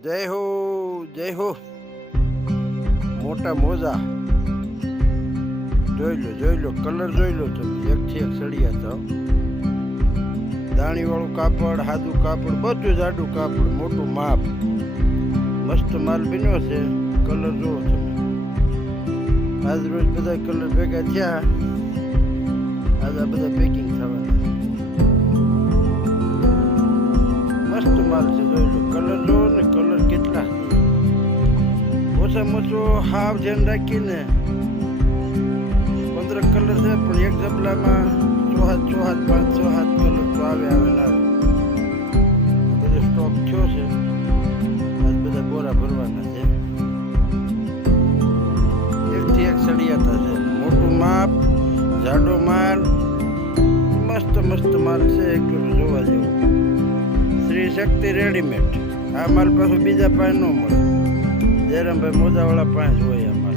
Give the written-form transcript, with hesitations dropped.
જય હો મોટા મોજા જોઈ લો કલર જોઈ લો તમે એકથી એક સળિયા થાવ દાણી વાળું કાપડ સાદું કાપડ બધું જાડું કાપડ મોટું માપ મસ્ત માલ બન્યો છે કલર જોવો તમે આજ રોજ બધા કલર ભેગા થયા આજ આ બધા પેકિંગ થવાના મસ્ત માલ છે જોઈ લો કલર જોવો ને કલર કેટલા ઓછામાં ઓછો હાવ ધ્યાન રાખીને 15 કલર છે પણ એક જબલામાં ચોહાત 5-6 કલર તો આવે ના આવે બધો સ્ટોક થયો છે આજ બધા બોરા ભરવાના છે એકથી એક સળિયાતા છે મોટું માપ જાડો માલ મસ્ત માલ છે એક જોવા જેવું શ્રી શક્તિ રેડીમેડ આ માલ પાછું બીજા પાસે ન મળે જયરામભાઈ મોજાવાળા પાસે હોય આ માલ